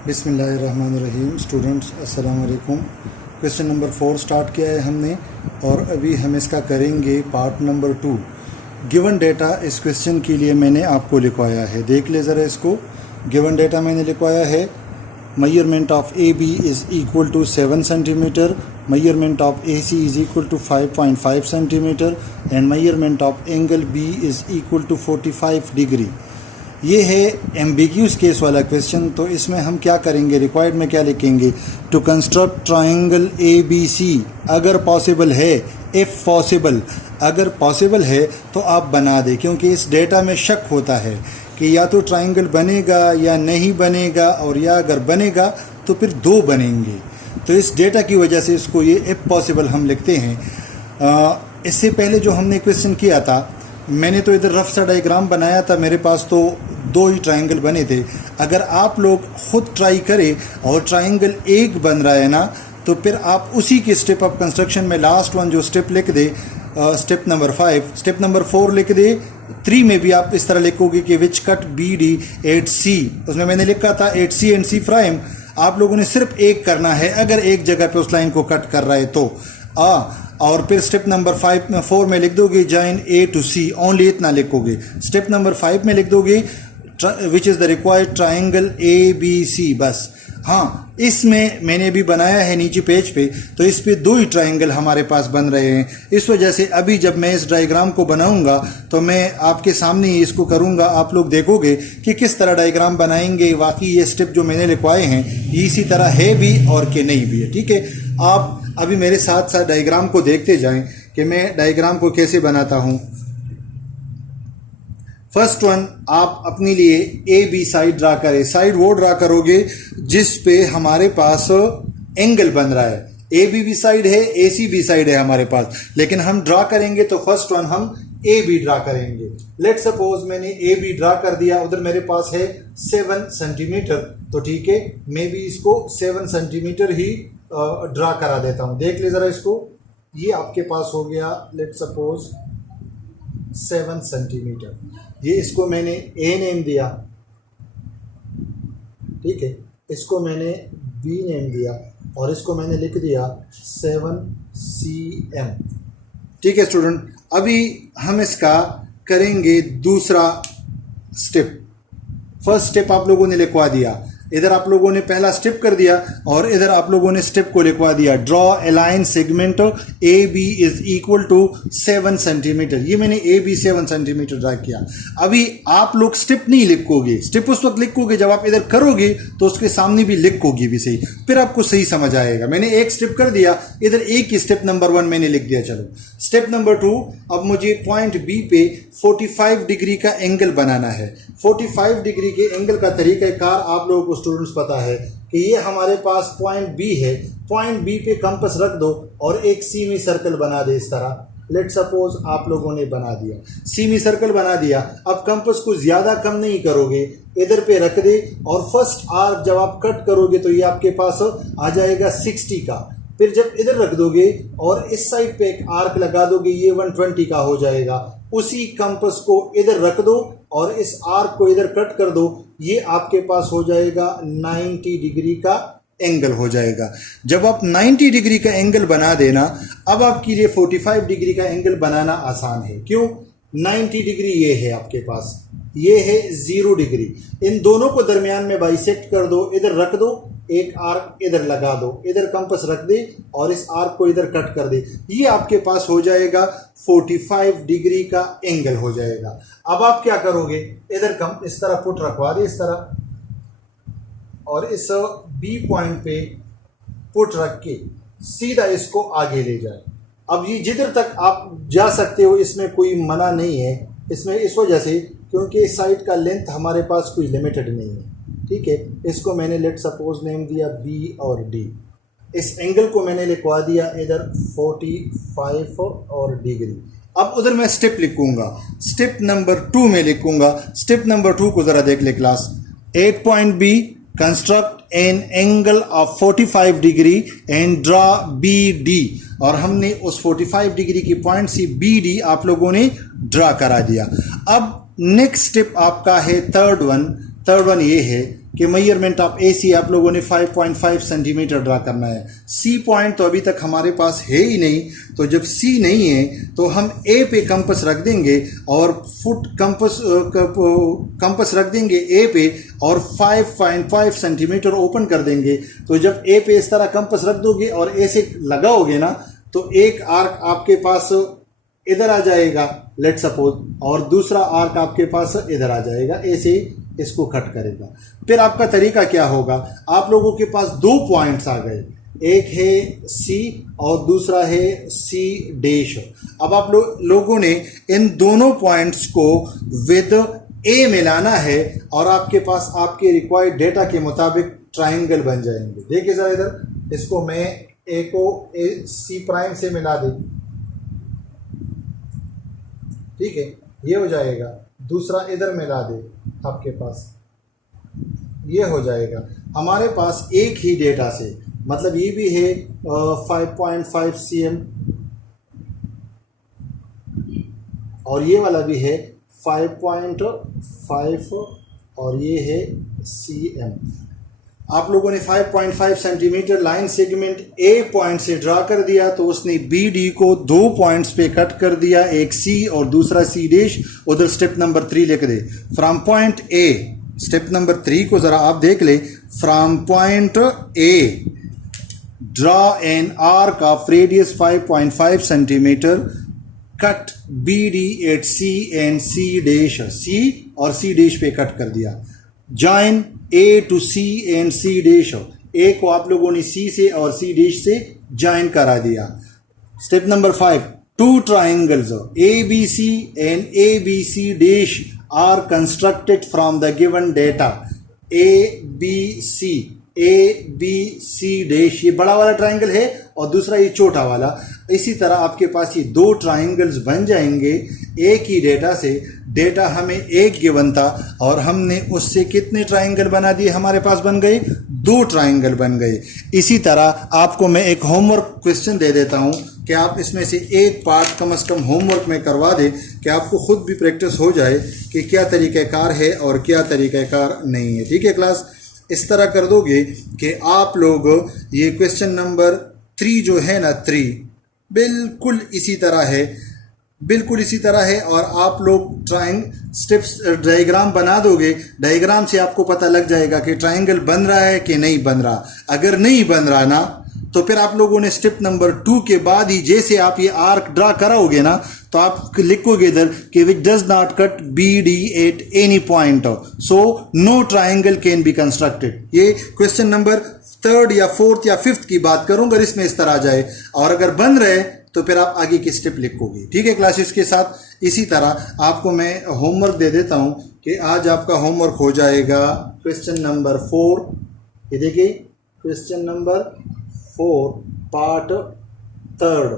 बिस्मिल्लाहिर्रहमानिर्रहीम। स्टूडेंट्स अस्सलाम वालेकुम। क्वेश्चन नंबर 4 स्टार्ट किया है हमने और अभी हम इसका करेंगे पार्ट नंबर 2। गिवन डेटा इस क्वेश्चन के लिए मैंने आपको लिखवाया है, देख ले ज़रा इसको। गिवन डेटा मैंने लिखवाया है, measurement of A B is equal to 7 centimetre, measurement of A C is equal to 5.5 centimetre and measurement of angle B is equal to 45 degree. ये है एम्बिग्यूस केस वाला क्वेश्चन। तो इसमें हम क्या करेंगे, रिक्वायर्ड में क्या लिखेंगे, to construct triangle A B C अगर पॉसिबल है, इफ़ पॉसिबल, अगर पॉसिबल है तो आप बना दें, क्योंकि इस डेटा में शक होता है कि या तो ट्राइंगल बनेगा या नहीं बनेगा, और या अगर बनेगा तो फिर दो बनेंगे। तो इस डेटा की वजह से इसको ये इफ़ पॉसिबल हम लिखते हैं। इससे पहले जो हमने क्वेश्चन किया था, मैंने तो इधर रफ सा डायग्राम बनाया था, मेरे पास तो दो ही ट्राइंगल बने थे। अगर आप लोग खुद ट्राई करें और ट्राइंगल एक बन रहा है ना, तो फिर आप उसी के स्टेप ऑफ कंस्ट्रक्शन में लास्ट वन जो स्टेप लिख दे, स्टेप नंबर 5, स्टेप नंबर 4 लिख दे, 3 में भी आप इस तरह लिखोगे कि which cut B D at C. उसमें मैंने लिखा था at C and C prime. आप लोगों ने सिर्फ एक करना है अगर एक जगह पे उस लाइन को कट कर रहा है तो और फिर स्टेप नंबर 4 में लिख दोगे join A to C, only इतना लिखोगे। स्टेप नंबर 5 में लिख दोगे which is the required triangle A B C, बस। हाँ, इसमें मैंने भी बनाया है नीचे पेज पे, तो इस पे दो ही ट्राइंगल हमारे पास बन रहे हैं। इस वजह से अभी जब मैं इस डायग्राम को बनाऊंगा तो मैं आपके सामने ही इसको करूंगा, आप लोग देखोगे कि किस तरह डायग्राम बनाएंगे। वाकई ये स्टेप जो मैंने लिखवाए हैं ये इसी तरह है भी और के नहीं भी है, ठीक है। आप अभी मेरे साथ साथ डायग्राम को देखते जाएं कि मैं डायग्राम को कैसे बनाता हूं। फर्स्ट वन, आप अपने लिए ए बी साइड ड्रा करें। साइड वो ड्रा करोगे जिस पे हमारे पास एंगल बन रहा है। ए बी साइड है, ए सी बी साइड है हमारे पास, लेकिन हम ड्रा करेंगे तो फर्स्ट वन हम ए बी ड्रा करेंगे। लेट सपोज मैंने ए बी ड्रा कर दिया, उधर मेरे पास है 7 सेंटीमीटर, तो ठीक है, मैं भी इसको 7 सेंटीमीटर ही ड्रा करा देता हूं। देख ले जरा इसको, ये आपके पास हो गया लेट सपोज 7 सेंटीमीटर। ये इसको मैंने ए नेम दिया, ठीक है, इसको मैंने बी नेम दिया और इसको मैंने लिख दिया 7 cm। ठीक है स्टूडेंट, अभी हम इसका करेंगे दूसरा स्टेप। फर्स्ट स्टेप आप लोगों ने लिखवा दिया, इधर आप लोगों ने पहला स्टेप कर दिया और इधर आप लोगों ने स्टेप को लिखवा दिया, draw a line segment A B is equal to 7 centimetre. ये मैंने ए बी 7 सेंटीमीटर ड्रा किया। अभी आप लोग स्टेप नहीं लिखोगे, स्टेप उस वक्त लिखोगे जब आप इधर करोगे तो उसके सामने भी लिखोगे भी सही, फिर आपको सही समझ आएगा। मैंने एक स्टेप कर दिया, इधर एक ही स्टेप नंबर 1 मैंने लिख दिया। चलो स्टेप नंबर 2, अब मुझे पॉइंट बी पे 45 डिग्री का एंगल बनाना है। 45 डिग्री के एंगल का तरीक़ाकार आप लोगों को स्टूडेंट्स पता है कि ये हमारे पास पॉइंट बी है। पॉइंट बी पे कंपास रख दो और एक सीमी सर्कल बना दे इस तरह। लेट सपोज आप लोगों ने बना दिया, सीमी सर्कल बना दिया। अब कंपास को ज़्यादा कम नहीं करोगे, इधर पे रख दे और फर्स्ट आर्क जब आप कट करोगे तो ये आपके पास आ जाएगा 60 का। फिर जब इधर रख दोगे और इस साइड पे एक आर्क लगा दोगे, ये 120 का हो जाएगा। उसी कंपास को इधर रख दो और इस आर्क को इधर कट कर दो, ये आपके पास हो जाएगा 90 डिग्री का एंगल हो जाएगा। जब आप 90 डिग्री का एंगल बना देना, अब आपके लिए 45 डिग्री का एंगल बनाना आसान है। क्यों? 90 डिग्री ये है आपके पास, ये है 0 डिग्री। इन दोनों को दरमियान में बाइसेक्ट कर दो, इधर रख दो, एक आर्क इधर लगा दो, इधर कंपास रख दे और इस आर्क को इधर कट कर दे, ये आपके पास हो जाएगा 45 डिग्री का एंगल हो जाएगा। अब आप क्या करोगे, इधर कम इस तरह पुट रखवा दे इस तरह, और इस बी पॉइंट पे पुट रख के सीधा इसको आगे ले जाए। अब ये जिधर तक आप जा सकते हो, इसमें कोई मना नहीं है इसमें, इस वजह से क्योंकि इस साइड का लेंथ हमारे पास कोई लिमिटेड नहीं है, ठीक है। इसको मैंने लेट सपोज नेम दिया बी और डी। इस एंगल को मैंने लिखवा दिया इधर 45 और डिग्री। अब उधर मैं स्टेप लिखूंगा, स्टेप नंबर 2 में लिखूंगा। स्टेप नंबर 2 को जरा देख ले class. 8 point B, construct an angle of 45 degree and draw B D. और हमने उस 45 डिग्री की पॉइंट सी बी डी आप लोगों ने ड्रा करा दिया। अब नेक्स्ट स्टेप आपका है थर्ड वन ये है कि मेजरमेंट ऑफ ए सी आप लोगों ने 5.5 सेंटीमीटर ड्रा करना है। सी पॉइंट तो अभी तक हमारे पास है ही नहीं, तो जब सी नहीं है तो हम ए पे कंपस रख देंगे और फुट कंपस रख देंगे ए पे और 5.5 सेंटीमीटर ओपन कर देंगे। तो जब ए पे इस तरह कंपस रख दोगे और ए से लगाओगे ना, तो एक आर्क आपके पास इधर आ जाएगा लेट सपोज, और दूसरा आर्क आपके पास इधर आ जाएगा, ए से इसको कट करेगा। फिर आपका तरीका क्या होगा, आप लोगों के पास दो पॉइंट्स आ गए, एक है सी और दूसरा है सी डैश। अब आप लोगों ने इन दोनों पॉइंट्स को विद ए मिलाना है और आपके पास आपके रिक्वायर्ड डेटा के मुताबिक ट्राइंगल बन जाएंगे। देखिए जरा इधर, इसको मैं ए को ए सी प्राइम से मिला दे, ठीक है, ये हो जाएगा। दूसरा इधर मिला दे, आपके पास ये हो जाएगा। हमारे पास एक ही डेटा से, मतलब ये भी है 5.5 cm और ये वाला भी है 5.5 और ये है cm। आप लोगों ने 5.5 सेंटीमीटर लाइन सेगमेंट ए पॉइंट से ड्रा कर दिया, तो उसने बी डी को दो पॉइंट्स पे कट कर दिया, एक सी और दूसरा सी डैश। उधर स्टेप नंबर 3 लिख दे, from point A. Step number 3 को जरा आप देख ले, from point A draw an arc of radius 5.5 centimetre, cut B D at C and C dash. C और सी डैश पे कट कर दिया। Join A to C and C dash, A को आप लोगों ने सी से और सी डैश से ज्वाइन करा दिया। Step number 5, two triangles A B C and A B C dash are constructed from the given data. A B C dash, ये बड़ा वाला ट्राइंगल है और दूसरा ये छोटा वाला। इसी तरह आपके पास ये दो ट्राइंगल्स बन जाएंगे एक ही डेटा से। डेटा हमें एक गिवन था और हमने उससे कितने ट्राइंगल बना दिए, हमारे पास बन गए 2 ट्राइंगल बन गए। इसी तरह आपको मैं एक होमवर्क क्वेश्चन दे देता हूं कि आप इसमें से एक पार्ट कम से कम होमवर्क में करवा दें कि आपको खुद भी प्रैक्टिस हो जाए कि क्या तरीक़ाकार है और क्या तरीक़ाकार नहीं है। ठीक है क्लास, इस तरह कर दोगे कि आप लोग ये क्वेश्चन नंबर 3 जो है ना 3 बिल्कुल इसी तरह है, बिल्कुल इसी तरह है। और आप लोग स्टेप्स डायग्राम बना दोगे, डायग्राम से आपको पता लग जाएगा कि ट्राइंगल बन रहा है कि नहीं बन रहा। अगर नहीं बन रहा ना, तो फिर आप लोगों ने स्टेप नंबर 2 के बाद ही जैसे आप ये आर्क ड्रा कराओगे ना, तो आप लिखोगे इधर कि which does not cut B D at any point, so no triangle can be constructed. ये क्वेश्चन नंबर 3rd या 4th या 5th की बात करूंगा, इसमें इस तरह आ जाए। और अगर बन रहे तो फिर आप आगे की स्टेप लिखोगे। ठीक है क्लासेस के साथ इसी तरह आपको मैं होमवर्क दे देता हूं कि आज आपका होमवर्क हो जाएगा क्वेश्चन नंबर 4। ये देखिए क्वेश्चन नंबर 4 पार्ट 3rd,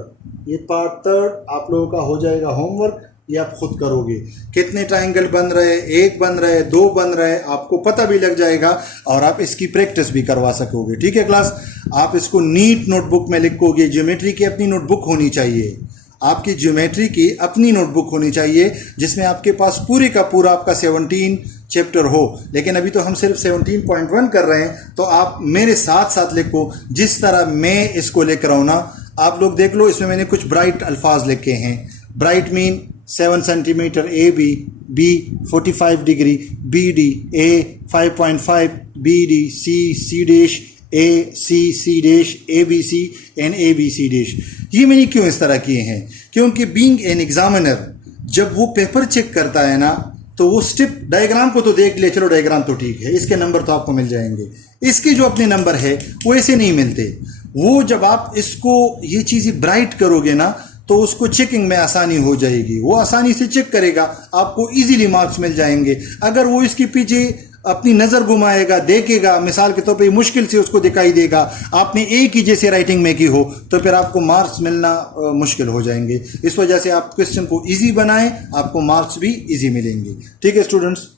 ये पार्ट 3rd आप लोगों का हो जाएगा होमवर्क। ये आप खुद करोगे, कितने ट्राइंगल बन रहे, 1 बन रहे, 2 बन रहे, आपको पता भी लग जाएगा और आप इसकी प्रैक्टिस भी करवा सकोगे। ठीक है क्लास, आप इसको नीट नोटबुक में लिखोगे। ज्योमेट्री की अपनी नोटबुक होनी चाहिए, आपकी ज्योमेट्री की अपनी नोटबुक होनी चाहिए जिसमें आपके पास पूरे का पूरा आपका 17 चैप्टर हो। लेकिन अभी तो हम सिर्फ 17.1 कर रहे हैं, तो आप मेरे साथ साथ लिखो जिस तरह मैं इसको लिख रहा हूँ ना। आप लोग देख लो, इसमें मैंने कुछ ब्राइट अल्फाज लिखे हैं। Bright mean 7 centimetre A B 45 degree, B D A 5.5, B D C dash, A C dash, A B C and A B C dash. ये मैंने क्यों इस तरह किए हैं, क्योंकि बीइंग एन एग्जामिनर जब वो पेपर चेक करता है ना, तो वो स्टेप डायग्राम को तो देख ले, चलो डायग्राम तो ठीक है, इसके नंबर तो आपको मिल जाएंगे, इसके जो अपने नंबर है वो ऐसे नहीं मिलते। वो जब आप इसको ये चीज़ें ब्राइट करोगे ना, तो उसको चेकिंग में आसानी हो जाएगी, वो आसानी से चेक करेगा, आपको इजीली मार्क्स मिल जाएंगे। अगर वो इसके पीछे अपनी नज़र घुमाएगा, देखेगा, मिसाल के तौर पे मुश्किल से उसको दिखाई देगा, आपने एक ही जैसे राइटिंग में की हो, तो फिर आपको मार्क्स मिलना मुश्किल हो जाएंगे। इस वजह से आप क्वेश्चन को इजी बनाएं, आपको मार्क्स भी इजी मिलेंगे। ठीक है स्टूडेंट्स।